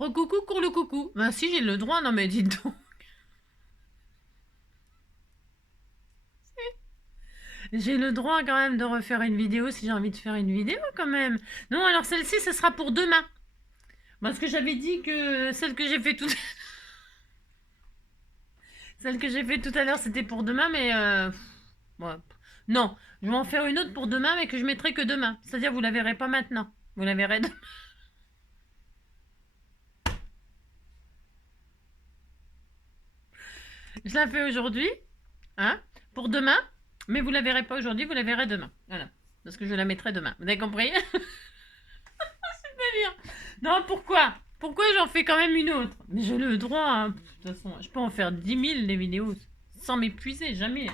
Recoucou, cours le coucou. Ben si, j'ai le droit, non mais dites donc. J'ai le droit quand même de refaire une vidéo si j'ai envie de faire une vidéo quand même. Non, alors celle-ci, ce sera pour demain. Parce que j'avais dit que celle que j'ai fait tout... celle que j'ai fait tout à l'heure, c'était pour demain, mais... ouais. Non, je vais en faire une autre pour demain, mais que je mettrai que demain. C'est-à-dire, vous la verrez pas maintenant. Vous la verrez demain. Je la fais aujourd'hui, hein, pour demain, mais vous la verrez pas aujourd'hui, vous la verrez demain. Voilà. Parce que je la mettrai demain. Vous avez compris? C'est-à-dire, non, pourquoi? Pourquoi j'en fais quand même une autre? Mais j'ai le droit, hein. De toute façon, je peux en faire 10 000 des vidéos sans m'épuiser, jamais.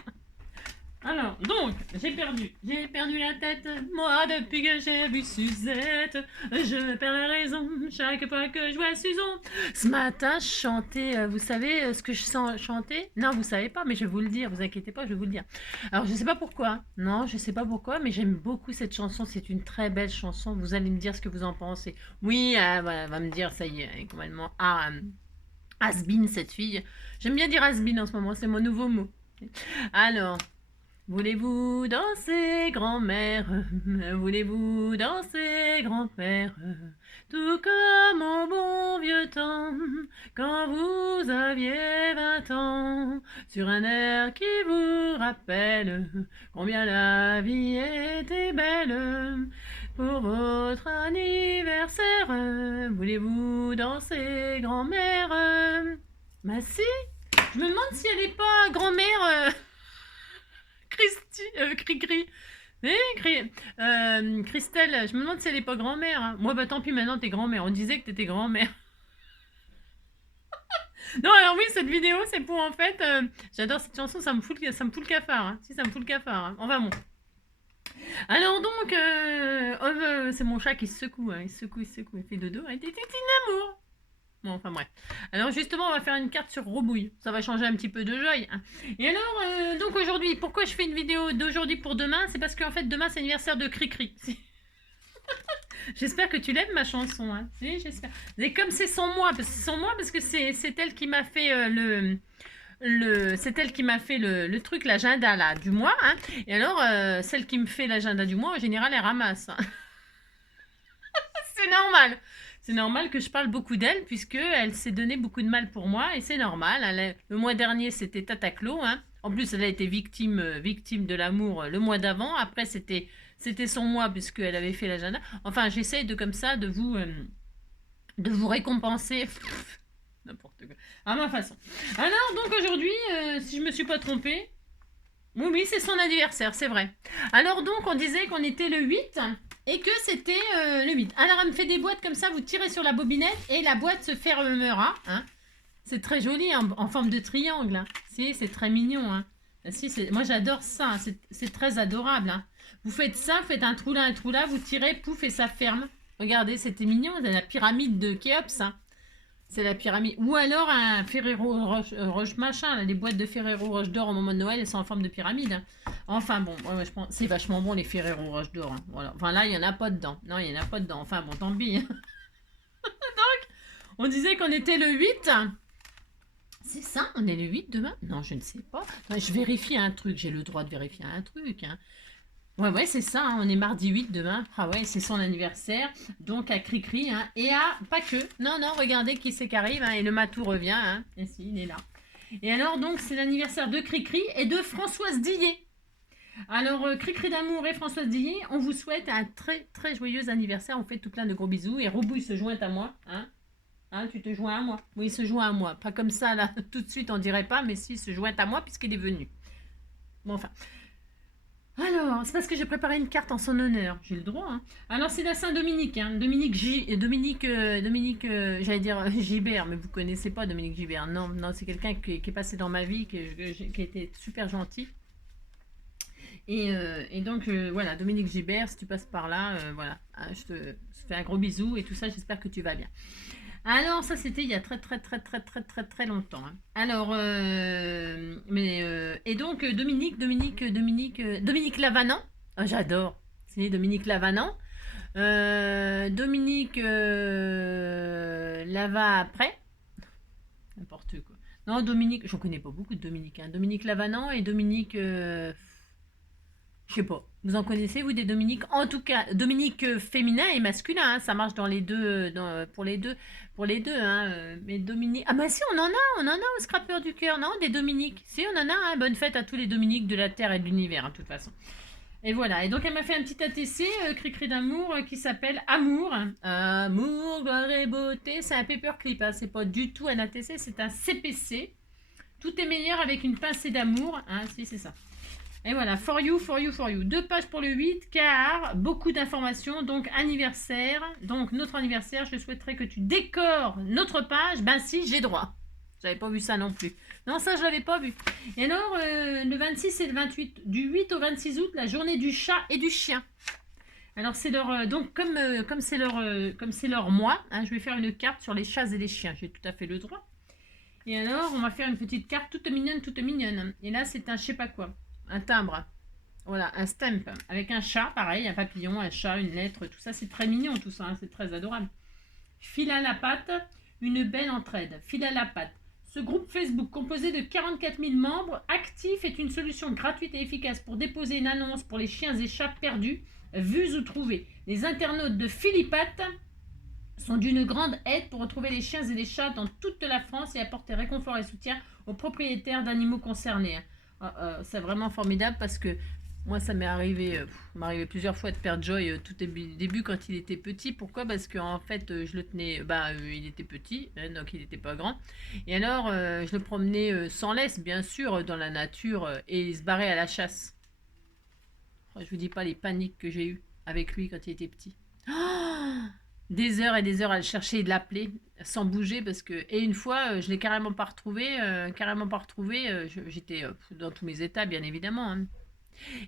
Alors, donc, j'ai perdu la tête, moi, depuis que j'ai vu Suzette. Je perds la raison chaque fois que je vois Suzon. Ce matin, je chantais, vous savez ce que je sens chanter? Non, vous savez pas, mais je vais vous le dire, vous inquiétez pas, je vais vous le dire. Alors, je sais pas pourquoi, non, je sais pas pourquoi, mais j'aime beaucoup cette chanson, c'est une très belle chanson, vous allez me dire ce que vous en pensez. Oui, voilà, elle va me dire, ça y est, elle est complètement has-been, cette fille. J'aime bien dire has-been en ce moment, c'est mon nouveau mot. Alors, voulez-vous danser, grand-mère? Voulez-vous danser, grand-père? Tout comme au bon vieux temps, quand vous aviez 20 ans, sur un air qui vous rappelle combien la vie était belle. Pour votre anniversaire, voulez-vous danser, grand-mère? Bah si, je me demande si elle n'est pas grand-mère... Cricri. Christelle, je me demande si elle est pas grand-mère. Hein. Moi, bah tant pis, maintenant t'es grand-mère. On disait que t'étais grand-mère. Non, alors oui, cette vidéo, c'est pour en fait. J'adore cette chanson, ça me fout le cafard. Hein. Si, ça me fout le cafard. Hein. Enfin bon. Alors donc, c'est mon chat qui se secoue. Hein. Il se secoue. Il fait dodo. Il était amour. Bon, enfin bref. Alors justement, on va faire une carte sur Robouille. Ça va changer un petit peu de joie. Hein. Et alors, donc aujourd'hui, pourquoi je fais une vidéo d'aujourd'hui pour demain? C'est parce qu'en fait, demain, c'est l'anniversaire de Cricri. J'espère que tu l'aimes, ma chanson. Hein. Si, j'espère. Et comme c'est sans moi, parce que c'est elle qui m'a fait c'est elle qui m'a fait le truc, l'agenda là, du mois. Hein. Et alors, celle qui me fait l'agenda du mois, en général, elle ramasse. Hein. C'est normal. C'est normal que je parle beaucoup d'elle, puisque elle s'est donné beaucoup de mal pour moi, et c'est normal. Le mois dernier, c'était Tataclo. Hein. En plus, elle a été victime de l'amour le mois d'avant. Après, c'était son mois, puisqu'elle avait fait l'agenda. Enfin, j'essaye comme ça de vous récompenser. N'importe quoi. À ma façon. Alors, donc aujourd'hui, si je me suis pas trompée, oui, c'est son anniversaire, c'est vrai. Alors donc, on disait qu'on était le 8 et que c'était le 8. Alors, elle me fait des boîtes comme ça, vous tirez sur la bobinette et la boîte se fermera. Hein. C'est très joli, en forme de triangle. Hein. Si, c'est très mignon. Hein. Si, moi, j'adore ça. Hein. C'est très adorable. Hein. Vous faites ça, faites un trou là, vous tirez, pouf, et ça ferme. Regardez, c'était mignon. C'est la pyramide de Khéops. Hein. C'est la pyramide. Ou alors un Ferrero Roche machin. Là, les boîtes de Ferrero Roche d'or au moment de Noël, elles sont en forme de pyramide. Hein. Enfin bon, je pense c'est vachement bon les Ferrero Roche d'or. Hein. Voilà. Enfin là, il n'y en a pas dedans. Non, il n'y en a pas dedans. Enfin bon, tant pis. Donc, on disait qu'on était le 8. C'est ça, on est le 8 demain? Non, je ne sais pas. Attends, je vérifie un truc. J'ai le droit de vérifier un truc. Hein. Ouais, c'est ça, hein, on est mardi 8 demain. Ah ouais, c'est son anniversaire. Donc à Cricri, hein, et à pas que. Non, regardez qui c'est qui arrive, hein, et le matou revient, hein. Et si, il est là. Et alors, donc, c'est l'anniversaire de Cricri et de Françoise Dillet. Alors, Cricri d'amour et Françoise Dillet, on vous souhaite un très, très joyeux anniversaire. On fait tout plein de gros bisous. Et Robou, il se joint à moi, hein. Hein, tu te joins à moi? Oui, il se joint à moi. Pas comme ça, là, tout de suite, on dirait pas, mais si, il se joint à moi puisqu'il est venu. Bon, enfin... Alors, c'est parce que j'ai préparé une carte en son honneur. J'ai le droit. Hein. Alors, c'est la Saint-Dominique. Hein. Dominique, j'allais dire Gibert, mais vous connaissez pas Dominique Gibert. Non, c'est quelqu'un qui est passé dans ma vie, qui a été super gentil. Et donc, voilà, Dominique Gibert, si tu passes par là, voilà, je te fais un gros bisou et tout ça, j'espère que tu vas bien. Alors, ça, c'était il y a très longtemps. Hein. Alors, et donc, Dominique Lavanant, oh, j'adore, c'est Dominique Lavanant, Dominique Lava après. N'importe quoi. Non, Dominique, je connais pas beaucoup de Dominique. Hein. Dominique Lavanant et Dominique. Je sais pas. Vous en connaissez, vous, des Dominiques? En tout cas, Dominique féminin et masculin, hein, ça marche dans les deux, pour les deux, hein, mais Dominique. Ah bah si, on en a au Scrapper du cœur, non? Des Dominiques. Si, on en a, hein. Bonne fête à tous les Dominiques de la Terre et de l'univers, hein, de toute façon. Et voilà. Et donc, elle m'a fait un petit ATC, cri-cri d'amour, qui s'appelle Amour. Amour, gloire et beauté. C'est un paperclip, hein. C'est pas du tout un ATC, c'est un CPC. Tout est meilleur avec une pincée d'amour. Hein, si, c'est ça. Et voilà, for you, for you, for you. 2 pages pour le 8, car beaucoup d'informations. Donc, anniversaire. Donc, notre anniversaire, je souhaiterais que tu décores notre page. Ben si, j'ai droit. J'avais pas vu ça non plus. Non, ça, je l'avais pas vu. Et alors, le 26 et le 28, du 8 au 26 août, la journée du chat et du chien. Alors, c'est leur. Donc, comme c'est leur mois, hein, je vais faire une carte sur les chats et les chiens. J'ai tout à fait le droit. Et alors, on va faire une petite carte toute mignonne, toute mignonne. Et là, c'est un je sais pas quoi. Un timbre. Voilà, un stamp. Avec un chat, pareil, un papillon, un chat, une lettre, tout ça. C'est très mignon, tout ça. Hein, c'est très adorable. Fil à la patte, une belle entraide. Fil à la patte. Ce groupe Facebook, composé de 44 000 membres actifs, est une solution gratuite et efficace pour déposer une annonce pour les chiens et chats perdus, vus ou trouvés. Les internautes de Philippat sont d'une grande aide pour retrouver les chiens et les chats dans toute la France et apporter réconfort et soutien aux propriétaires d'animaux concernés. C'est vraiment formidable parce que moi, ça m'est arrivé plusieurs fois de perdre Joy tout début quand il était petit. Pourquoi? Parce qu'en fait, je le tenais, il était petit, hein, donc il n'était pas grand. Et alors, je le promenais sans laisse, bien sûr, dans la nature, et il se barrait à la chasse. Oh, je vous dis pas les paniques que j'ai eues avec lui quand il était petit. Oh, des heures et des heures à le chercher et de l'appeler sans bouger parce que et une fois je l'ai carrément pas retrouvé j'étais dans tous mes états bien évidemment hein.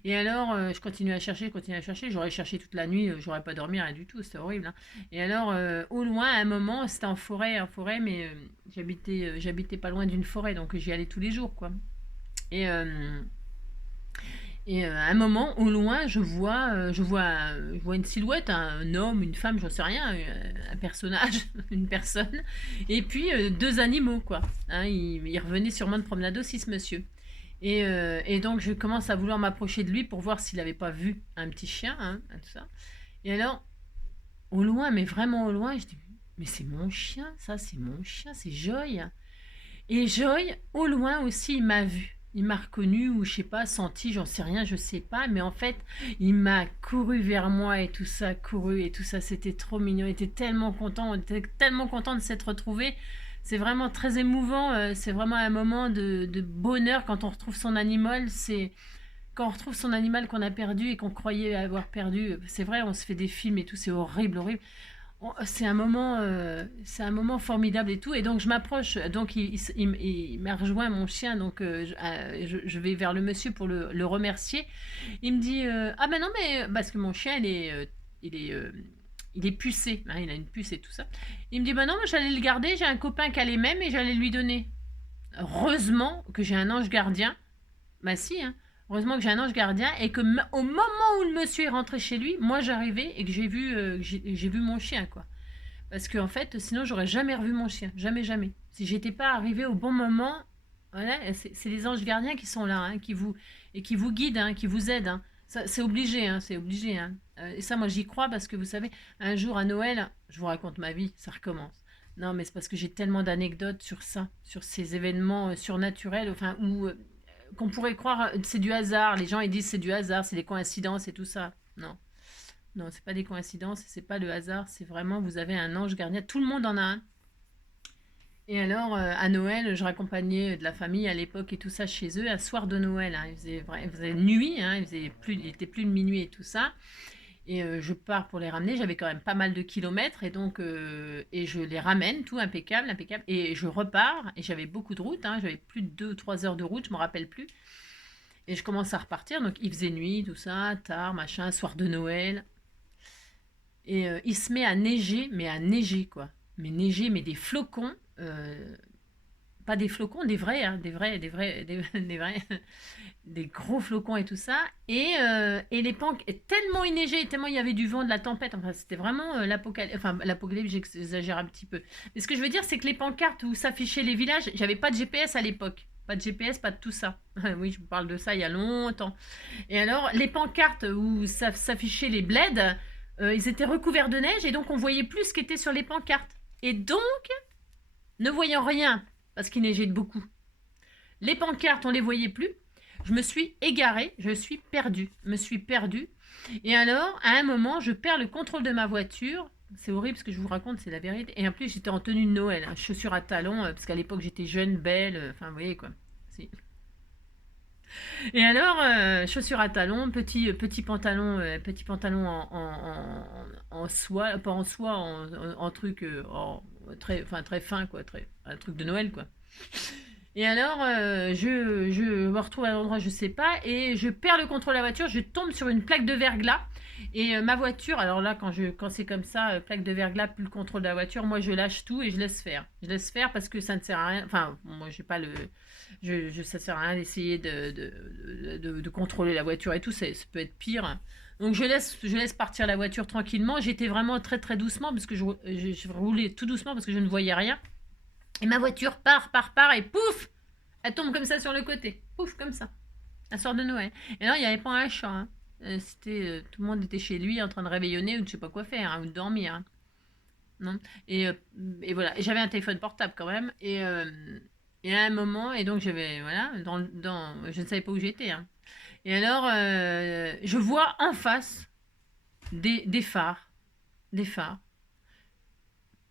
Et alors je continuais à chercher j'aurais cherché toute la nuit, j'aurais pas dormi rien du tout, c'était horrible hein. Et alors au loin à un moment c'était en forêt mais j'habitais pas loin d'une forêt donc j'y allais tous les jours quoi. Et à un moment, au loin, je vois une silhouette, un homme, une femme, j'en sais rien, un personnage, une personne, et puis 2 animaux, quoi. Hein, il revenait sûrement de promenade aussi, ce monsieur. Et donc, je commence à vouloir m'approcher de lui pour voir s'il n'avait pas vu un petit chien, hein, tout ça. Et alors, au loin, mais vraiment au loin, je dis, mais c'est mon chien, ça, c'est mon chien, c'est Joy. Et Joy, au loin aussi, il m'a vu. Il m'a reconnu ou je sais pas, senti, j'en sais rien, je sais pas. Mais en fait, il m'a couru vers moi et tout ça, c'était trop mignon. Il était tellement content, on était tellement content de s'être retrouvés. C'est vraiment très émouvant. C'est vraiment un moment de bonheur quand on retrouve son animal. C'est quand on retrouve son animal qu'on a perdu et qu'on croyait avoir perdu. C'est vrai, on se fait des films et tout, c'est horrible, horrible. C'est un moment formidable et tout. Et donc je m'approche, donc il m'a rejoint mon chien, donc je vais vers le monsieur pour le remercier. Il me dit ah ben non mais parce que mon chien il est euh, il est pucé, hein, il a une puce et tout ça. Il me dit bah non, moi j'allais le garder, j'ai un copain qui a les mêmes et j'allais lui donner. Heureusement que j'ai un ange gardien. Bah si, hein. Heureusement que j'ai un ange gardien et que au moment où le monsieur est rentré chez lui, moi j'arrivais et que j'ai vu mon chien quoi. Parce qu'en fait, sinon j'aurais jamais revu mon chien, jamais jamais. Si j'étais pas arrivée au bon moment, voilà, c'est les anges gardiens qui sont là, hein, qui vous guident, hein, qui vous aident. Hein. C'est obligé, hein, c'est obligé. Hein. Et ça, moi j'y crois parce que vous savez, un jour à Noël, je vous raconte ma vie, ça recommence. Non, mais c'est parce que j'ai tellement d'anecdotes sur ça, sur ces événements surnaturels, enfin où qu'on pourrait croire c'est du hasard. Les gens ils disent c'est du hasard, c'est des coïncidences et tout ça. Non, non, c'est pas des coïncidences, c'est pas le hasard, c'est vraiment vous avez un ange gardien. Tout le monde en a un. Et alors à Noël, je raccompagnais de la famille à l'époque et tout ça chez eux, à soir de Noël. Hein, il faisait nuit, hein, il était plus de minuit et tout ça. Et je pars pour les ramener. J'avais quand même pas mal de kilomètres et donc et je les ramène, tout impeccable, impeccable. Et je repars et j'avais beaucoup de route, hein, j'avais plus de 2 ou 3 heures de route, je me rappelle plus. Et je commence à repartir, donc il faisait nuit, tout ça, tard, machin, soir de Noël. Et il se met à neiger, mais à neiger quoi. Mais neiger, mais des flocons. pas des flocons, des vrais, hein, des vrais, des gros flocons et tout ça. Et les pancartes, tellement il neigeait, tellement il y avait du vent, de la tempête. Enfin, c'était vraiment l'apocalypse. Enfin, l'apocalypse, j'exagère un petit peu. Mais ce que je veux dire, c'est que les pancartes où s'affichaient les villages, j'avais pas de GPS à l'époque. Pas de GPS, pas de tout ça. Oui, je vous parle de ça il y a longtemps. Et alors, les pancartes où s'affichaient les bleds, ils étaient recouverts de neige et donc on voyait plus ce qui était sur les pancartes. Et donc, ne voyant rien, parce qu'il neigeait beaucoup, les pancartes, on les voyait plus. Je me suis égarée, je suis perdue, me suis perdue. Et alors, à un moment, je perds le contrôle de ma voiture. C'est horrible ce que je vous raconte, c'est la vérité. Et en plus, j'étais en tenue de Noël, hein, chaussures à talons, parce qu'à l'époque, j'étais jeune, belle, enfin, vous voyez quoi. Si. Et alors, chaussures à talons, petit pantalon en soie, pas en soie, en truc très fin, quoi, un truc de Noël, quoi. Et alors, je me retrouve à l'endroit, je sais pas, et je perds le contrôle de la voiture, je tombe sur une plaque de verglas. Et ma voiture, alors là, quand c'est comme ça, plaque de verglas, plus le contrôle de la voiture, moi je lâche tout et je laisse faire. Je laisse faire parce que ça ne sert à rien. Enfin, moi j'ai pas le. Ça sert à rien d'essayer de contrôler la voiture et tout, ça peut être pire. Donc je laisse partir la voiture tranquillement. J'étais vraiment très très doucement parce que je roulais tout doucement parce que je ne voyais rien. Et ma voiture part et pouf, elle tombe comme ça sur le côté. Pouf, comme ça. La soirée de Noël. Et là, il n'y avait pas un chat. Hein. Tout le monde était chez lui en train de réveillonner ou de je sais pas quoi faire, hein, ou de dormir. Hein. Non. Et voilà. Et j'avais un téléphone portable quand même. Et à un moment, et donc j'avais, voilà, je ne savais pas où j'étais. Hein. Et alors, je vois en face des phares. Des phares.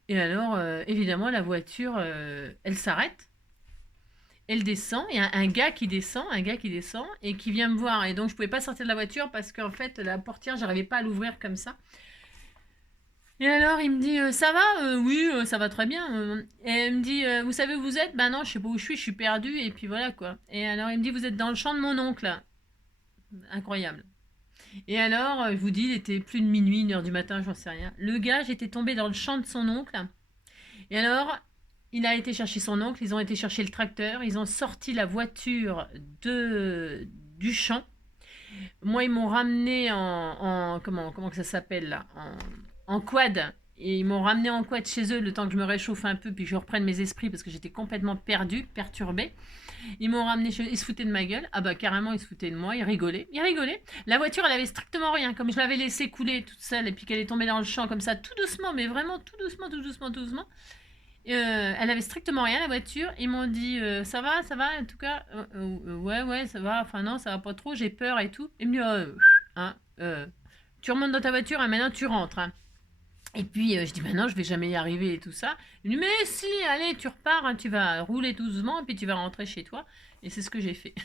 Et alors, évidemment, la voiture, elle s'arrête. Elle descend, il y a un gars qui descend et qui vient me voir. Et donc, je pouvais pas sortir de la voiture parce qu'en fait, la portière, j'arrivais pas à l'ouvrir comme ça. Et alors, il me dit, ça va Oui, ça va très bien. Et elle me dit, vous savez où vous êtes Ben non, je sais pas où je suis perdue. Et puis voilà, quoi. Et alors, il me dit, vous êtes dans le champ de mon oncle. Incroyable. Et alors, je vous dis, il était plus de minuit, 1h du matin, j'en sais rien. Le gars, j'étais tombée dans le champ de son oncle. Et alors, il a été chercher son oncle, ils ont été chercher le tracteur, ils ont sorti la voiture du champ. Moi, ils m'ont ramené comment que ça s'appelle là, en quad. Et ils m'ont ramené en quad chez eux le temps que je me réchauffe un peu, puis que je reprenne mes esprits parce que j'étais complètement perdue, perturbée. Ils m'ont ramené chez eux, ils se foutaient de ma gueule. Ah bah carrément, ils se foutaient de moi, ils rigolaient. La voiture, elle avait strictement rien. Comme je l'avais laissée couler toute seule et puis qu'elle est tombée dans le champ comme ça, tout doucement, mais vraiment tout doucement, tout doucement, tout doucement. Elle avait strictement rien, la voiture. Ils m'ont dit ça va, en tout cas. Ouais, ça va. Enfin, non, ça va pas trop, j'ai peur et tout. Ils me disent tu remontes dans ta voiture et maintenant tu rentres. Hein. Et puis je dis non, je vais jamais y arriver et tout ça. Il me dit mais si, allez, tu repars, hein, tu vas rouler doucement et puis tu vas rentrer chez toi. Et c'est ce que j'ai fait.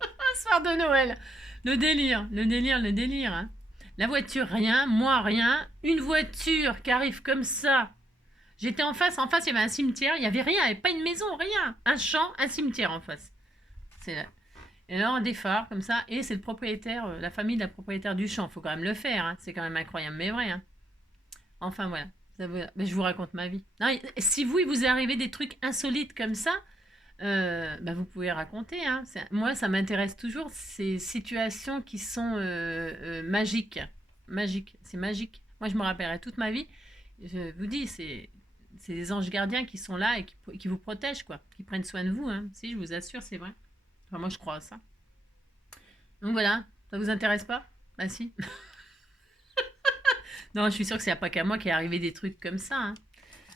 Un soir de Noël. Le délire. Hein. La voiture, rien. Moi, rien. Une voiture qui arrive comme ça. J'étais en face, il y avait un cimetière, il n'y avait rien, il n'y avait pas une maison, rien. Un champ, un cimetière en face. C'est là. Et alors des phares comme ça, et c'est le propriétaire, la famille de la propriétaire du champ, il faut quand même le faire, hein. C'est quand même incroyable, mais vrai. Hein. Enfin voilà, mais je vous raconte ma vie. Non, si il vous est arrivé des trucs insolites comme ça, vous pouvez raconter. Hein. Moi, ça m'intéresse toujours, ces situations qui sont magiques. C'est magique. Moi, je me rappellerai toute ma vie. Je vous dis, c'est des anges gardiens qui sont là et qui vous protègent, quoi. Qui prennent soin de vous. Hein. Si, je vous assure, c'est vrai. Enfin, moi, je crois à ça. Donc voilà, ça vous intéresse pas Bah si. Non, je suis sûre que c'est pas qu'à moi qu'il est arrivé des trucs comme ça. Hein.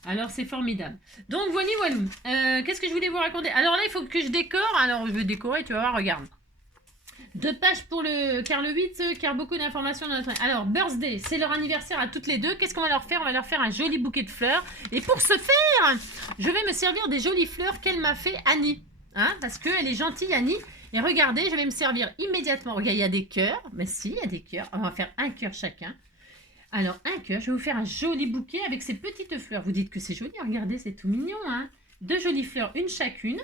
Alors, c'est formidable. Donc, voilà. Qu'est-ce que je voulais vous raconter? Alors là, il faut que je décore. Alors, je vais décorer, tu vas voir, regarde. 2 pages pour car le 8, car beaucoup d'informations dans notre... Alors, birthday, c'est leur anniversaire à toutes les deux. Qu'est-ce qu'on va leur faire? On va leur faire un joli bouquet de fleurs. Et pour ce faire, je vais me servir des jolies fleurs qu'elle m'a fait Annie. Hein, parce qu'elle est gentille, Annie. Et regardez, je vais me servir immédiatement. Regarde, il y a des cœurs. Mais si, il y a des cœurs. On va faire un cœur chacun. Alors, un cœur. Je vais vous faire un joli bouquet avec ces petites fleurs. Vous dites que c'est joli. Regardez, c'est tout mignon. Hein. 2 jolies fleurs, une chacune.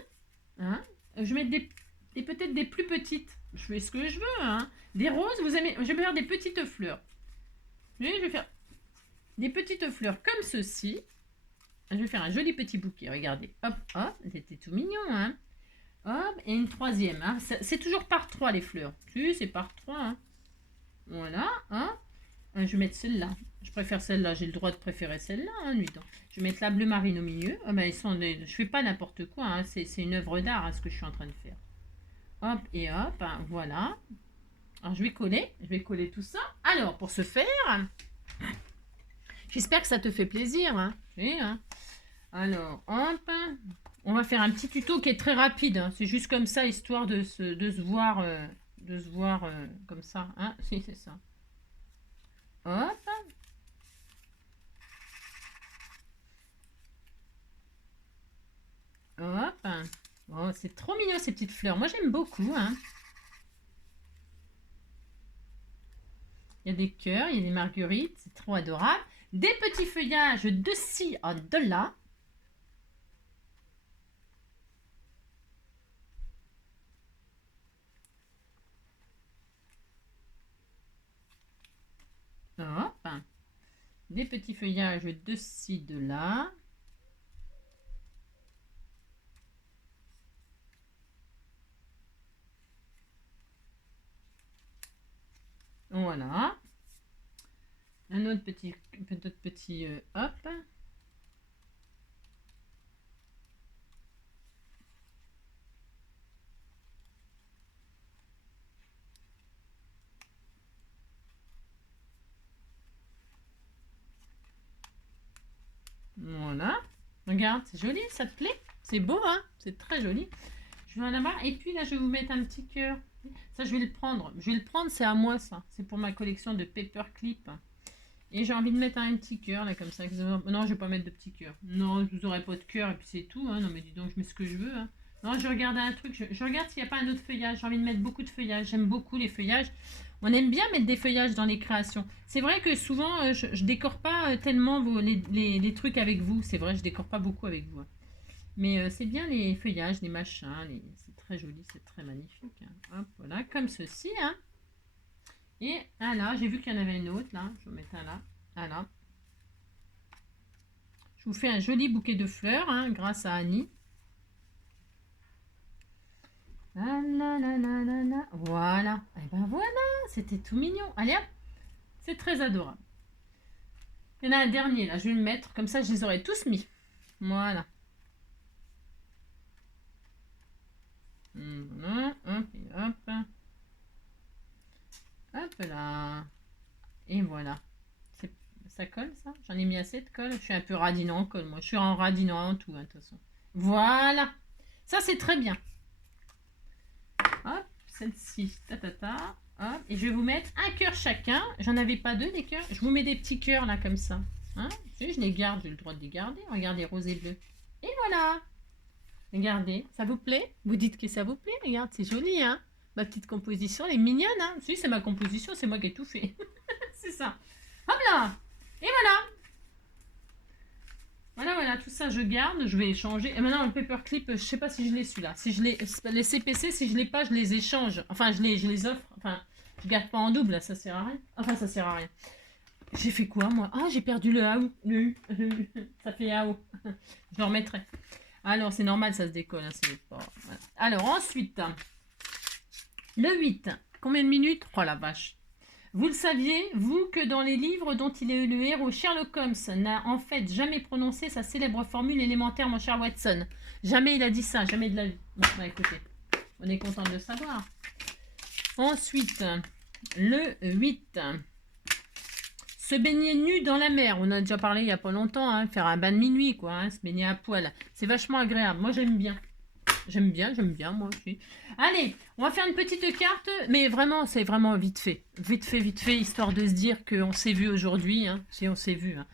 Hein. Je vais mettre peut-être des plus petites. Je fais ce que je veux. Hein. Des roses, vous aimez. Je vais faire des petites fleurs. Je vais faire des petites fleurs comme ceci. je vais faire un joli petit bouquet. Regardez, hop, hop, c'était tout mignon, hein. Hop, et une troisième. Hein. C'est toujours par trois les fleurs. Si, c'est par trois. Hein. Voilà, hein. Je vais mettre celle-là. Je préfère celle-là. J'ai le droit de préférer celle-là, hein, lui. Donc, je vais mettre la bleu marine au milieu. Ah, ben, je fais pas n'importe quoi. Hein. C'est une œuvre d'art, hein, ce que je suis en train de faire. Hop et hop, hein, voilà. Alors, je vais coller tout ça. Alors, pour ce faire, j'espère que ça te fait plaisir. Hein. Hein. Alors, hop. On va faire un petit tuto qui est très rapide. Hein. C'est juste comme ça, histoire de se voir, comme ça. Hein. Si, c'est ça. Hop. Hop. Oh, c'est trop mignon ces petites fleurs. Moi, j'aime beaucoup. Hein. Il y a des cœurs, il y a des marguerites. C'est trop adorable. Des petits feuillages de ci en de là. Hop. Des petits feuillages de ci, de là. Voilà. Un autre petit hop. Voilà. Regarde, c'est joli, ça te plaît? C'est beau, hein? C'est très joli. Je vais en avoir. Et puis là, je vais vous mettre un petit cœur. Ça, je vais le prendre. Je vais le prendre, c'est à moi, ça. C'est pour ma collection de paperclip. Et j'ai envie de mettre un petit cœur, là, comme ça. Non, je vais pas mettre de petit cœur. Non, je n'aurai pas de cœur, et puis c'est tout. Hein. Non, mais dis donc, je mets ce que je veux. Hein. Non, je regarde un truc. Je regarde s'il n'y a pas un autre feuillage. J'ai envie de mettre beaucoup de feuillages. J'aime beaucoup les feuillages. On aime bien mettre des feuillages dans les créations. C'est vrai que souvent, je décore pas tellement les trucs avec vous. C'est vrai, je décore pas beaucoup avec vous. Hein. Mais c'est bien les feuillages, les machins. C'est très joli, c'est très magnifique. Hein. Hop, voilà, comme ceci. Hein. Et là, j'ai vu qu'il y en avait une autre. Là, je vais mettre un là. Là. Je vous fais un joli bouquet de fleurs, hein, grâce à Annie. Voilà. Et ben voilà, c'était tout mignon. Allez hop, c'est très adorable. Il y en a un dernier là, je vais le mettre, comme ça je les aurai tous mis. Voilà. Hop, hop. Hop là. Et voilà. Ça colle ça? J'en ai mis assez de colle. Je suis un peu radinant en colle, moi. Je suis en radinant en tout, hein, de toute façon. Voilà. Ça, c'est très bien. Hop, celle-ci. Hop. Et je vais vous mettre un cœur chacun. J'en avais pas deux, des cœurs. Je vous mets des petits cœurs, là, comme ça. Hein? Je les garde, j'ai le droit de les garder. Regardez, rose et bleu. Et voilà. Regardez, ça vous plaît? Vous dites que ça vous plaît? Regarde, c'est joli, hein? Ma petite composition, elle est mignonne, hein? Si, c'est ma composition, c'est moi qui ai tout fait. C'est ça. Hop là! Et voilà! Voilà, tout ça je garde, je vais échanger. Et maintenant le paperclip, je sais pas si je l'ai celui-là. Si je l'ai, les CPC, si je l'ai pas, je les échange. Enfin, je les offre. Enfin, je garde pas en double, là, ça sert à rien. Enfin, ça sert à rien. J'ai fait quoi, moi? Ah, j'ai perdu le AO. Le U. Ça fait AO. Je le remettrai. Alors, c'est normal, ça se décolle. Hein, pas... voilà. Alors, ensuite, le 8. Combien de minutes? Oh la vache. Vous le saviez, vous, que dans les livres dont il est le héros, Sherlock Holmes n'a en fait jamais prononcé sa célèbre formule élémentaire, mon cher Watson. Jamais il a dit ça, jamais de la vie. Bon, bah écoutez, on est content de le savoir. Ensuite, le 8. Se baigner nu dans la mer. On a déjà parlé il n'y a pas longtemps, hein, faire un bain de minuit, quoi, hein, se baigner à poil. C'est vachement agréable. Moi, j'aime bien. J'aime bien, moi aussi. Allez, on va faire une petite carte, mais vraiment, c'est vraiment vite fait. Vite fait, histoire de se dire qu'on s'est vu aujourd'hui, hein, si on s'est vu. Hein.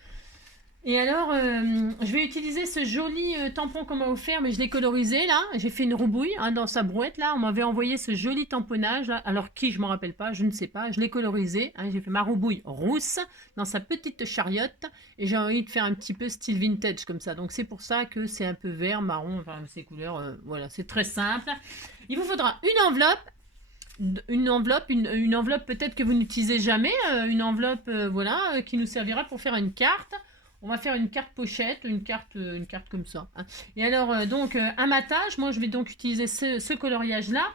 Et alors, je vais utiliser ce joli tampon qu'on m'a offert, mais je l'ai colorisé, là. J'ai fait une roubouille hein, dans sa brouette, là. On m'avait envoyé ce joli tamponnage, là. Alors, qui, je ne me rappelle pas, je ne sais pas. Je l'ai colorisé. Hein, j'ai fait ma roubouille rousse dans sa petite chariote. Et j'ai envie de faire un petit peu style vintage, comme ça. Donc, c'est pour ça que c'est un peu vert, marron, enfin, ces couleurs. Voilà, c'est très simple. Il vous faudra une enveloppe peut-être que vous n'utilisez jamais. Une enveloppe, voilà, qui nous servira pour faire une carte. On va faire une carte pochette, une carte comme ça, hein. Et alors, donc, un matage, moi je vais donc utiliser ce coloriage-là,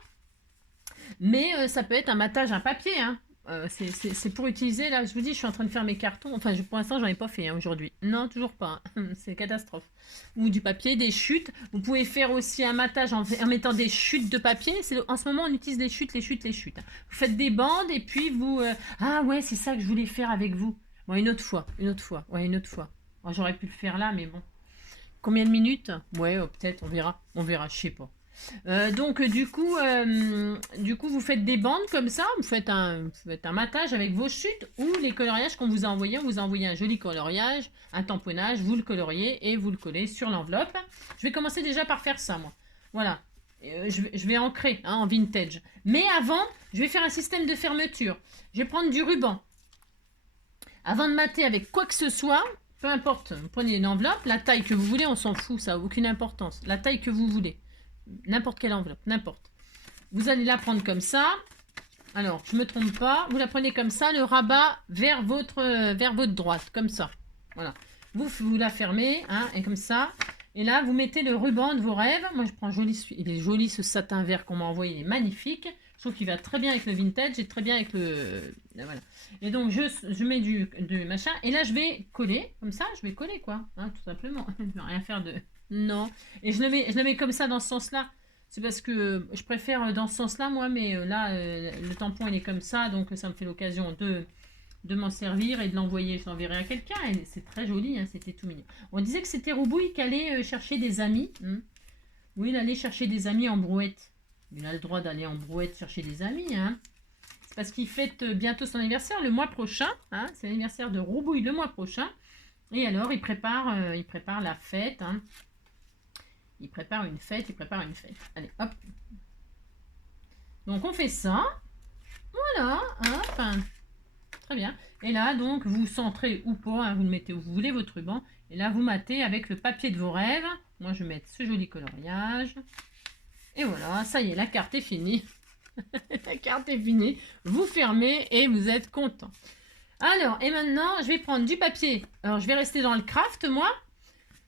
mais ça peut être un matage, un papier, hein. C'est pour utiliser, là, je vous dis, je suis en train de faire mes cartons. Enfin, pour l'instant, j'en ai pas fait hein, aujourd'hui. Non, toujours pas. Hein. C'est catastrophe. Ou du papier, des chutes. Vous pouvez faire aussi un matage en mettant des chutes de papier. En ce moment, on utilise les chutes. Hein. Vous faites des bandes et puis vous... Ah ouais, c'est ça que je voulais faire avec vous. Bon, une autre fois. Ouais, une autre fois. Oh, j'aurais pu le faire là, mais bon. Combien de minutes? Ouais, peut-être, on verra. Je sais pas. Donc du coup, vous faites des bandes comme ça, vous faites un matage avec vos chutes ou les coloriages qu'on vous a envoyés. On vous a envoyé un joli coloriage, un tamponnage, vous le coloriez et vous le collez sur l'enveloppe. Je vais commencer déjà par faire ça, moi. Voilà. Je vais ancrer hein, en vintage. Mais avant, je vais faire un système de fermeture. Je vais prendre du ruban. Avant de mater avec quoi que ce soit, peu importe, prenez une enveloppe, la taille que vous voulez, on s'en fout, ça n'a aucune importance. La taille que vous voulez. N'importe quelle enveloppe, n'importe. Vous allez la prendre comme ça. Alors, je ne me trompe pas. Vous la prenez comme ça, le rabat vers votre droite, comme ça. Voilà. Vous la fermez, hein, et comme ça. Et là, vous mettez le ruban de vos rêves. Moi, je prends joli. Il est joli ce satin vert qu'on m'a envoyé. Il est magnifique. Je trouve qu'il va très bien avec le vintage et très bien avec le... Voilà. Et donc, je mets du machin. Et là, je vais coller. Comme ça, je vais coller, quoi. Hein, tout simplement. Je ne vais rien faire de... Non. Et je le mets comme ça dans ce sens-là. C'est parce que je préfère dans ce sens-là, moi. Mais là, le tampon, il est comme ça. Donc, ça me fait l'occasion de m'en servir et de l'envoyer. Je l'enverrai à quelqu'un. C'est très joli. Hein, c'était tout mignon. On disait que c'était Roubouille qui allait chercher des amis. Oui, il allait chercher des amis en brouette. Il a le droit d'aller en brouette chercher des amis. Hein. C'est parce qu'il fête bientôt son anniversaire le mois prochain. Hein. C'est l'anniversaire de Roubouille le mois prochain. Et alors, il prépare la fête. Hein. Il prépare une fête. Allez, hop. Donc, on fait ça. Voilà. Hop. Très bien. Et là, donc, vous centrez ou pas. Hein, vous le mettez où vous voulez, votre ruban. Et là, vous matez avec le papier de vos rêves. Moi, je vais mettre ce joli coloriage. Et voilà, ça y est, la carte est finie. La carte est finie. Vous fermez et vous êtes content. Alors, et maintenant, je vais prendre du papier. Alors, je vais rester dans le craft, moi.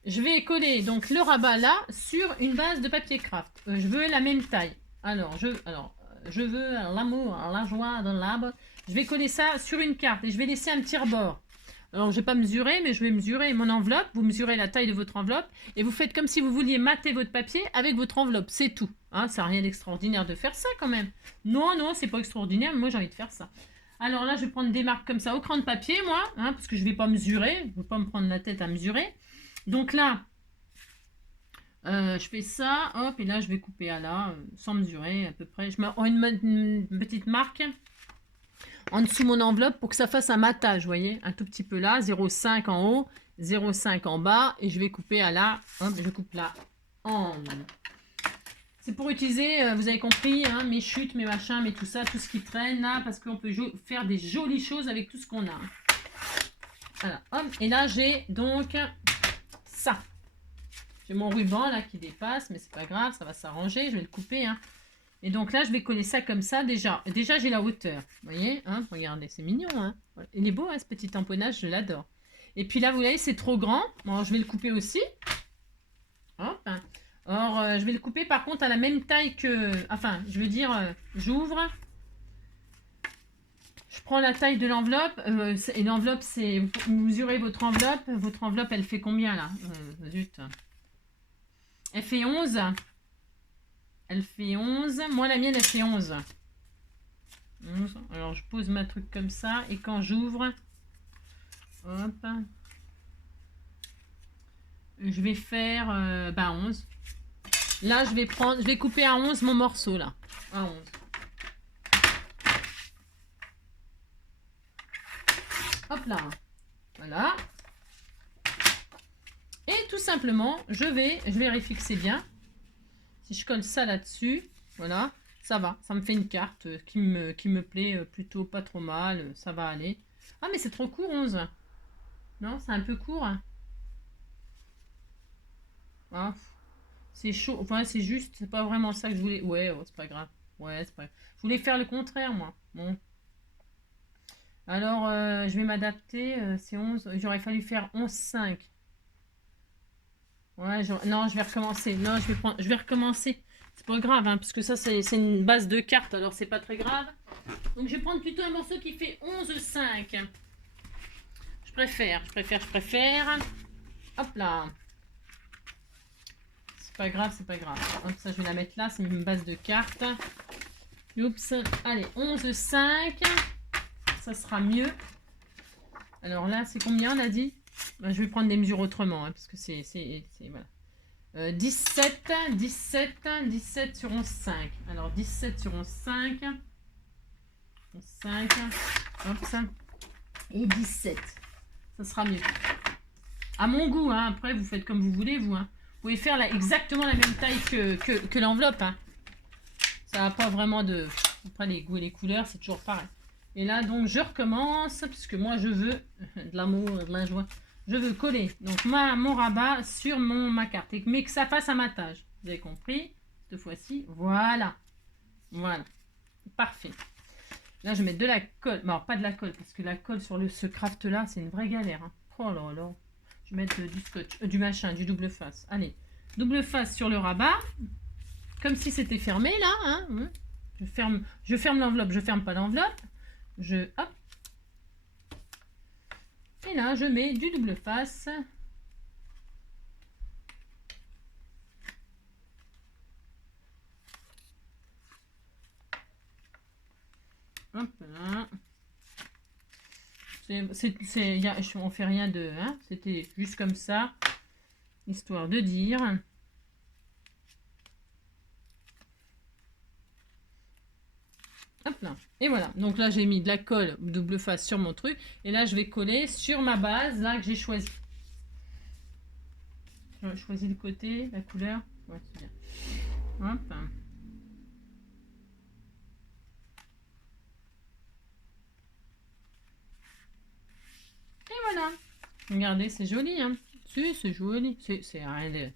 Je vais coller donc le rabat là sur une base de papier craft. Je veux la même taille. Alors, je veux l'amour, la joie de l'arbre. Je vais coller ça sur une carte et je vais laisser un petit rebord. Alors, je ne vais pas mesurer, mais je vais mesurer mon enveloppe. Vous mesurez la taille de votre enveloppe et vous faites comme si vous vouliez mater votre papier avec votre enveloppe. C'est tout. Hein, ça n'a rien d'extraordinaire de faire ça quand même. Non, c'est pas extraordinaire, mais moi j'ai envie de faire ça. Alors là, je vais prendre des marques comme ça au crayon de papier, moi, hein, parce que je ne vais pas mesurer. Je ne vais pas me prendre la tête à mesurer. Donc là, je fais ça, hop, et là, je vais couper à là, sans mesurer à peu près. Je mets une petite marque en dessous mon enveloppe pour que ça fasse un matage, vous voyez, un tout petit peu là, 0,5 en haut, 0,5 en bas, et je vais couper à là, hop, je coupe là, en... C'est pour utiliser, vous avez compris, hein, mes chutes, mes machins, mes tout ça, tout ce qui traîne là, parce qu'on peut faire des jolies choses avec tout ce qu'on a. Voilà, hop, et là j'ai donc ça. J'ai mon ruban là qui dépasse, mais c'est pas grave, ça va s'arranger, je vais le couper, hein. Et donc là, je vais coller ça comme ça déjà. Déjà, j'ai la hauteur. Vous voyez, hein, regardez, c'est mignon. Hein, il est beau, hein, ce petit tamponnage, je l'adore. Et puis là, vous voyez, c'est trop grand. Bon, je vais le couper aussi. Hop. Or, je vais le couper par contre à la même taille que... Enfin, je veux dire, j'ouvre. Je prends la taille de l'enveloppe. Et l'enveloppe, c'est... Vous mesurez votre enveloppe. Votre enveloppe, elle fait combien là zut. Elle fait 11. Elle fait 11. Moi, la mienne, elle fait 11. 11. Alors, je pose ma truc comme ça. Et quand j'ouvre, hop, je vais faire 11. Là, je vais couper à 11 mon morceau, là. À 11. Hop là. Voilà. Et tout simplement, je vais refixer bien. Si je colle ça là-dessus, voilà, ça va. Ça me fait une carte qui me plaît plutôt pas trop mal. Ça va aller. Ah, mais c'est trop court, 11. Non, c'est un peu court. Ah, c'est chaud. Enfin, c'est juste, c'est pas vraiment ça que je voulais. Ouais, c'est pas grave. Ouais, c'est pas grave. Je voulais faire le contraire, moi. Bon. Alors, je vais m'adapter. C'est 11. J'aurais fallu faire 11,5. Ouais, non, je vais recommencer. Non, je vais recommencer. C'est pas grave, hein, parce que ça, c'est une base de cartes, alors c'est pas très grave. Donc, je vais prendre plutôt un morceau qui fait 11,5. Je préfère. Hop là. C'est pas grave, c'est pas grave. Hop, ça, je vais la mettre là. C'est une base de cartes. Oups. Allez, 11,5. Ça sera mieux. Alors là, c'est combien on a dit? Ben, je vais prendre des mesures autrement, hein, parce que c'est voilà. 17 sur 11,5. Alors 17 sur 11,5. 11,5. Hop, ça. Et 17. Ça sera mieux. À mon goût, hein. Après, vous faites comme vous voulez, vous. Hein. Vous pouvez faire exactement la même taille que l'enveloppe. Hein. Ça n'a pas vraiment de... Après, les goûts et les couleurs, c'est toujours pareil. Et là, donc, je recommence, puisque moi, je veux de l'amour, de la joie. Je veux coller donc mon rabat sur ma carte, mais que ça fasse un matage. Vous avez compris? Cette fois-ci, voilà. Voilà. Parfait. Là, je vais mettre de la colle. Non, pas de la colle, parce que la colle sur ce craft-là, c'est une vraie galère. Hein. Oh là là. Je vais mettre du scotch, du machin, du double face. Allez, double face sur le rabat. Comme si c'était fermé, là. Hein. Je ferme l'enveloppe, je ferme pas l'enveloppe. Hop. Et là, je mets du double face. Hop là. On fait rien de... Hein, c'était juste comme ça. Histoire de dire. Hop là. Et voilà. Donc là, j'ai mis de la colle double face sur mon truc. Et là, je vais coller sur ma base, là, que j'ai choisi. Je choisis le côté, la couleur. Ouais, c'est bien. Hop. Et voilà. Regardez, c'est joli, hein. Si, c'est joli. C'est rien de...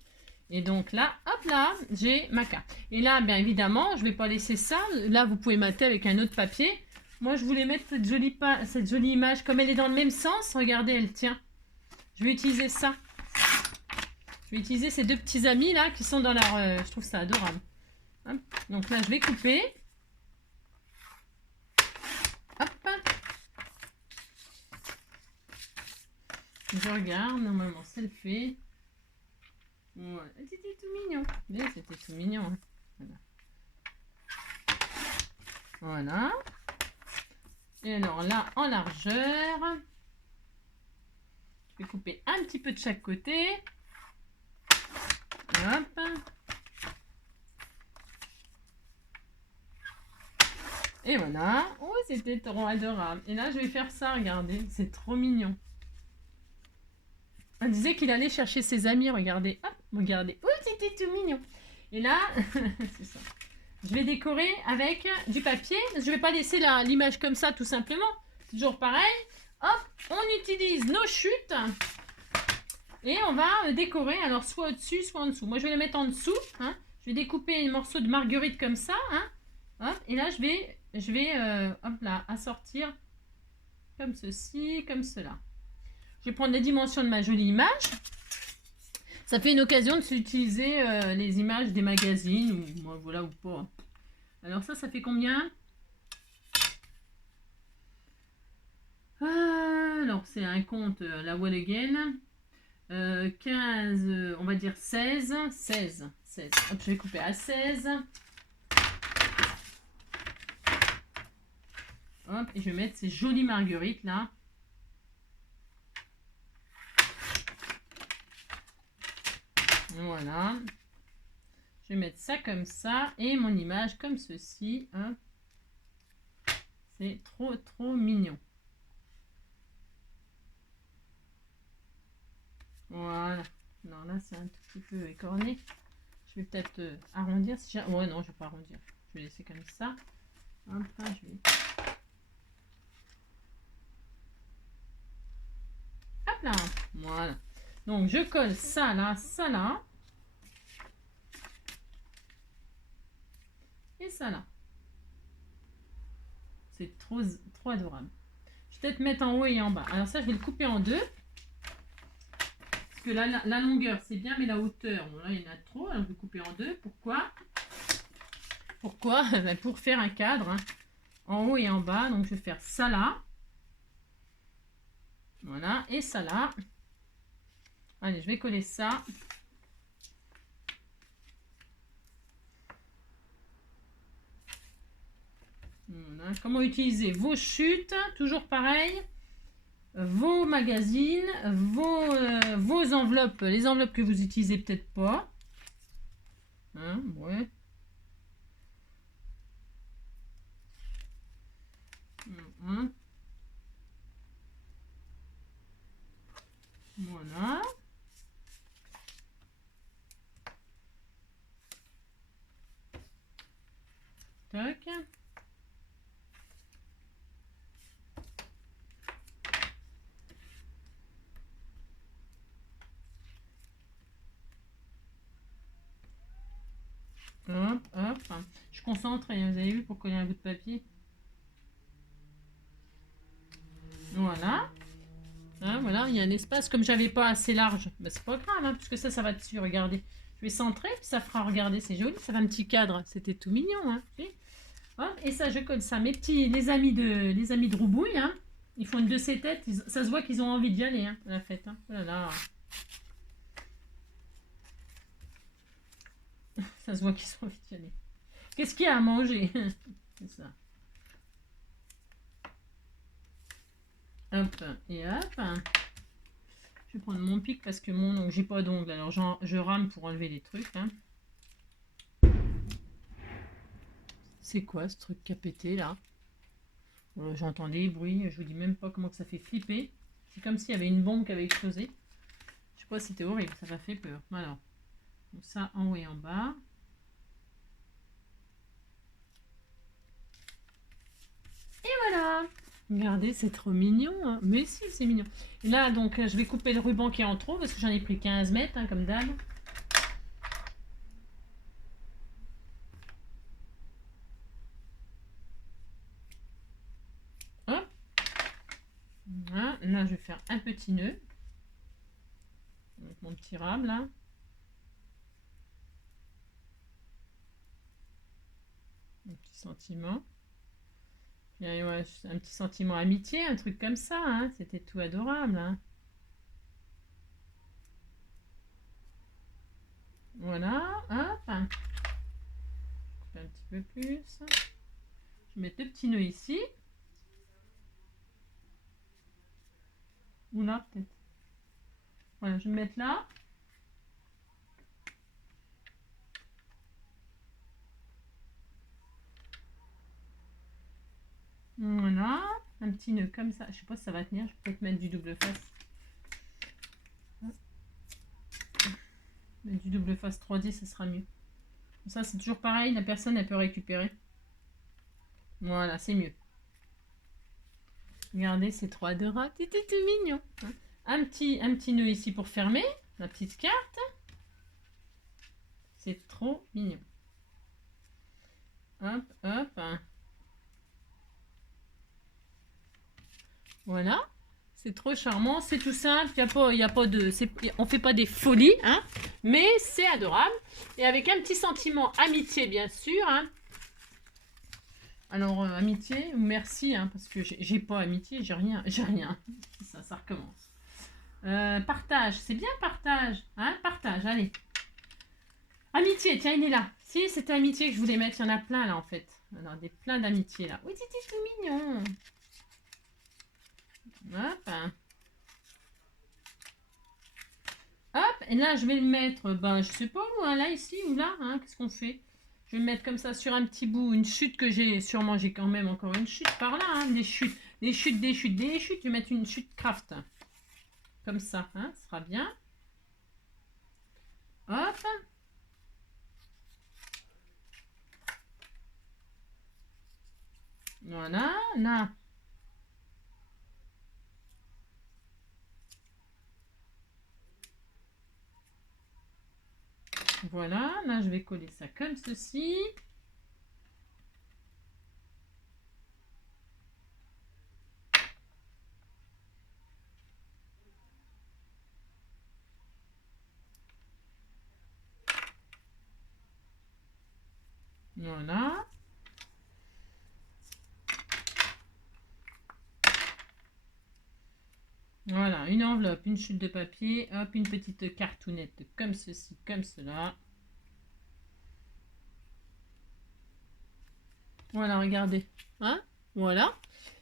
Et donc là, hop là, j'ai ma carte. Et là, bien évidemment, je ne vais pas laisser ça. Là, vous pouvez mater avec un autre papier. Moi, je voulais mettre cette jolie image. Comme elle est dans le même sens, regardez, elle tient. Je vais utiliser ça. Je vais utiliser ces deux petits amis là qui sont dans leur... je trouve ça adorable. Hop. Donc là, je vais couper. Hop. Je regarde, normalement, c'est le fait. Voilà. C'était tout mignon. Mais c'était tout mignon. Hein. Voilà. Voilà. Et alors là, en largeur, je vais couper un petit peu de chaque côté. Hop. Et voilà. Oh, c'était trop adorable. Et là, je vais faire ça, regardez. C'est trop mignon. On disait qu'il allait chercher ses amis, regardez. Hop, regardez. Oh, c'était tout mignon. Et là, c'est ça. Je vais décorer avec du papier. Je ne vais pas laisser l'image comme ça, tout simplement. C'est toujours pareil. Hop, on utilise nos chutes. Et on va décorer, alors soit au-dessus, soit en dessous. Moi, je vais les mettre en dessous. Hein. Je vais découper un morceau de marguerite comme ça. Hein. Hop, et là, je vais hop là, assortir comme ceci, comme cela. Je vais prendre les dimensions de ma jolie image. Ça fait une occasion de s'utiliser les images des magazines, ou moi, voilà, ou pas. Alors ça fait combien? Alors c'est un compte, la Wall Again. 15, on va dire 16. Hop, je vais couper à 16. Hop, et je vais mettre ces jolies marguerites là. Voilà. Je vais mettre ça comme ça et mon image comme ceci. Hein. C'est trop mignon. Voilà. Non, là, c'est un tout petit peu écorné. Je vais peut-être arrondir. Ouais, non, je vais pas arrondir. Je vais laisser comme ça. Hop, là, je vais... Hop là. Voilà. Donc, je colle ça là, ça là. Et ça là. C'est trop adorable. Je vais peut-être mettre en haut et en bas. Alors ça, je vais le couper en deux. Parce que la longueur, c'est bien, mais la hauteur, bon, là, il y en a trop. Alors je vais couper en deux. Pourquoi? Ben, pour faire un cadre, hein, en haut et en bas. Donc, je vais faire ça là. Voilà, et ça là. Allez, je vais coller ça. Voilà. Comment utiliser vos chutes, toujours pareil. Vos magazines, vos enveloppes, les enveloppes que vous utilisez peut-être pas. Hein, ouais. Voilà. Tac. Hop, hop. Je concentre, vous avez vu, pour coller un bout de papier. Voilà. Hein, voilà, il y a un espace. Comme j'avais pas assez large, ben, c'est pas grave, hein, puisque ça va dessus, regardez. Je vais centrer, puis ça fera, regardez, c'est joli, ça fait un petit cadre. C'était tout mignon, hein. Hop, et ça, je colle ça. Mes petits, les amis de Roubouille, hein, ils font une de ces têtes. Ça se voit qu'ils ont envie d'y aller, hein, à la fête. Hein. Voilà. Ça se voit qu'ils ont envie d'y aller. Qu'est-ce qu'il y a à manger? C'est ça. Hop, et hop. Je vais prendre mon pic parce que mon ongle, j'ai pas d'ongle. Alors je rame pour enlever les trucs. Hein. C'est quoi ce truc qui a pété là? J'entends des bruits, je vous dis même pas comment que ça fait flipper. C'est comme s'il y avait une bombe qui avait explosé. Je sais pas, c'était horrible, ça m'a fait peur. Alors, donc ça en haut et en bas. Et voilà! Regardez, c'est trop mignon. Hein. Mais si, c'est mignon. Et là, donc, je vais couper le ruban qui est en trop parce que j'en ai pris 15 mètres, hein, comme d'hab. Hop. Voilà. Là, je vais faire un petit nœud. Avec mon petit rame, là. Un petit sentiment. Et ouais, un petit sentiment amitié, un truc comme ça. Hein. C'était tout adorable. Hein. Voilà, hop. Je coupe un petit peu plus. Je mets deux petits nœuds ici. Ou là, peut-être. Voilà, je vais me mettre là. Voilà, un petit nœud comme ça. Je sais pas si ça va tenir. Je vais peut-être mettre du double face. Mettre du double face 3D, ça sera mieux. Ça, c'est toujours pareil. La personne, elle peut récupérer. Voilà, c'est mieux. Regardez, c'est trop adorable. C'était tout mignon. Un petit nœud ici pour fermer la petite carte. C'est trop mignon. Hop, hop. Voilà. C'est trop charmant. C'est tout simple. Y a pas de, on fait pas des folies. Hein, mais c'est adorable. Et avec un petit sentiment amitié, bien sûr. Hein. Alors, amitié ou merci. Hein, parce que j'ai pas amitié. J'ai rien. J'ai rien. Ça recommence. Partage. C'est bien partage. Hein, partage. Allez. Amitié, tiens, il est là. Si, c'était amitié que je voulais mettre. Il y en a plein là en fait. Alors, plein d'amitié là. Oui, c'est tout mignon. Hop. Hop. Et là, je vais le mettre, ben, je sais pas où, là, ici ou là. Hein, qu'est-ce qu'on fait? Je vais le mettre comme ça sur un petit bout. Une chute que j'ai. Sûrement, j'ai quand même encore une chute par là. Hein, des chutes. Des chutes, des chutes, des chutes. Je vais mettre une chute craft. Comme ça. Hein, ce sera bien. Hop. Voilà, là. Voilà, là je vais coller ça comme ceci. Voilà. Voilà, une enveloppe, une chute de papier, hop, une petite cartounette comme ceci, comme cela. Voilà, regardez. Hein? Voilà.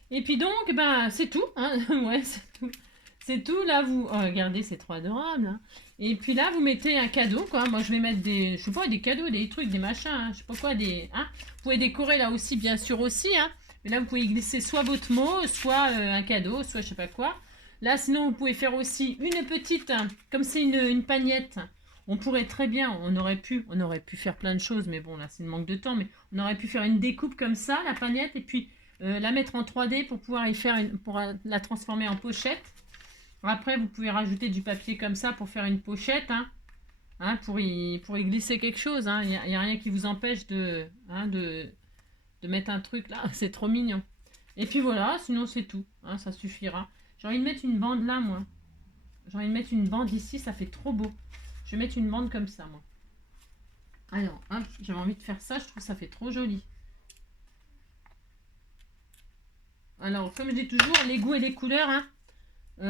Et puis donc, ben, c'est tout. Hein. Ouais, c'est tout. C'est tout. Là, vous... Oh, regardez, c'est trop adorable. Hein. Et puis là, vous mettez un cadeau, quoi. Moi, je vais mettre des... Je sais pas, des cadeaux, des trucs, des machins. Hein. Je sais pas quoi, des... Hein. Vous pouvez décorer là aussi, bien sûr, aussi. Hein. Mais là, vous pouvez glisser soit votre mot, soit un cadeau, soit je sais pas quoi. Là, sinon, vous pouvez faire aussi une petite... Hein, comme c'est une pagnette. On pourrait très bien, on aurait pu faire plein de choses, mais bon, là, c'est le manque de temps. Mais on aurait pu faire une découpe comme ça, la pagnette, et puis la mettre en 3D pour pouvoir pour la transformer en pochette. Après, vous pouvez rajouter du papier comme ça pour faire une pochette, hein, pour y glisser quelque chose. Hein. Il n'y a rien qui vous empêche de mettre un truc là. C'est trop mignon. Et puis voilà, sinon c'est tout. Hein, ça suffira. J'ai envie de mettre une bande là, moi. J'ai envie de mettre une bande ici, ça fait trop beau. Je vais mettre une bande comme ça, moi. Alors, hop, j'avais envie de faire ça, je trouve que ça fait trop joli. Alors, comme je dis toujours, les goûts et les couleurs, hein,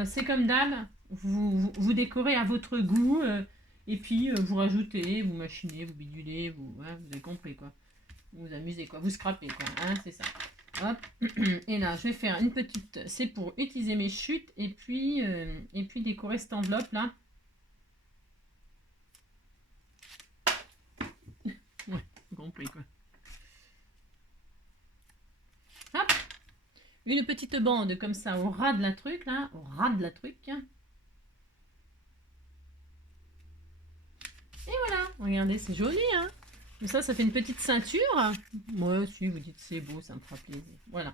c'est comme d'hab. Vous décorez à votre goût, et puis vous rajoutez, vous machinez, vous bidulez, vous avez compris, quoi. Vous vous amusez, quoi. Vous scrapez, quoi. Hein, c'est ça. Hop. Et là, je vais faire une petite... C'est pour utiliser mes chutes, et puis décorer cette enveloppe, là. Ouais, compris, quoi. Hop. Une petite bande comme ça au ras de la truc, là. Au ras de la truc. Et voilà. Regardez, c'est joli, hein. Comme ça fait une petite ceinture. Moi, si vous dites c'est beau, ça me fera plaisir. Voilà.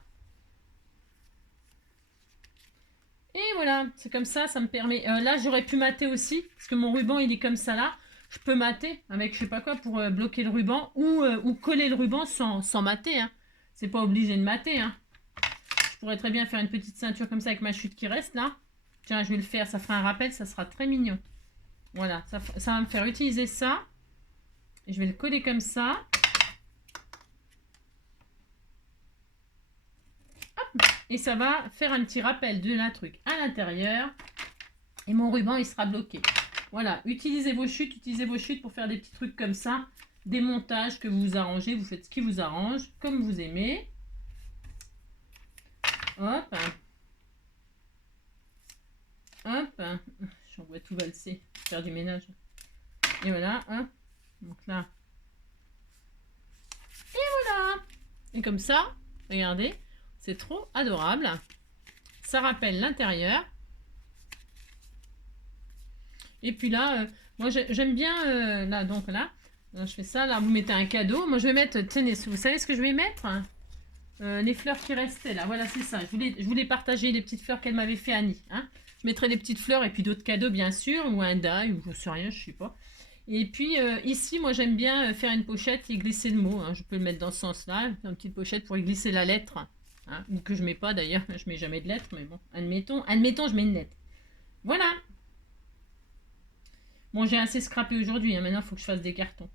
Et voilà, c'est comme ça, ça me permet... là, j'aurais pu mater aussi, parce que mon ruban, il est comme ça, là. Je peux mater avec je sais pas quoi pour bloquer le ruban, ou coller le ruban sans mater, hein. C'est pas obligé de mater, hein. Je pourrais très bien faire une petite ceinture comme ça avec ma chute qui reste, là. Tiens, je vais le faire, ça fera un rappel, ça sera très mignon. Voilà, ça va me faire utiliser ça. Et je vais le coller comme ça. Hop, et ça va faire un petit rappel de la truc à l'intérieur. Et mon ruban, il sera bloqué. Voilà, utilisez vos chutes pour faire des petits trucs comme ça. Des montages que vous vous arrangez. Vous faites ce qui vous arrange, comme vous aimez. Hop. Hop. J'en vois tout valser. Faire du ménage. Et voilà. Hop. Donc là. Et voilà. Et comme ça, regardez. C'est trop adorable. Ça rappelle l'intérieur. Et puis là, moi j'aime bien, là, donc là, je fais ça, là, vous mettez un cadeau. Moi je vais mettre, tenez, vous savez ce que je vais mettre, les fleurs qui restaient là, voilà, c'est ça. Je voulais partager les petites fleurs qu'elle m'avait fait Annie. Hein. Je mettrai des petites fleurs et puis d'autres cadeaux, bien sûr, ou un die, ou je sais rien, je sais pas. Et puis ici, moi j'aime bien faire une pochette et glisser le mot. Hein. Je peux le mettre dans ce sens-là, une petite pochette pour y glisser la lettre. Hein, ou que je mets pas d'ailleurs, je mets jamais de lettre, mais bon, admettons, je mets une lettre. Voilà. Bon, j'ai assez scrappé aujourd'hui, hein. Maintenant il faut que je fasse des cartons.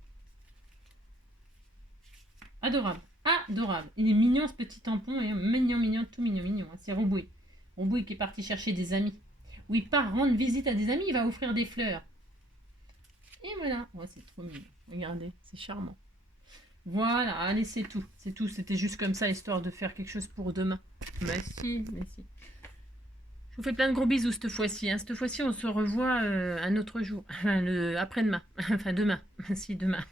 Adorable, adorable. Il est mignon ce petit tampon, et mignon, mignon, tout mignon, mignon. Hein. C'est Robouille. Robouille qui est parti chercher des amis. Oui, il part rendre visite à des amis, il va offrir des fleurs. Et voilà, oh, c'est trop mignon. Regardez, c'est charmant. Voilà, allez, c'est tout. C'est tout, c'était juste comme ça, histoire de faire quelque chose pour demain. Merci, merci. Je vous fais plein de gros bisous cette fois-ci. Hein. Cette fois-ci, on se revoit un autre jour. Après-demain. Enfin, demain. Si, demain.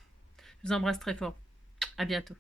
Je vous embrasse très fort. À bientôt.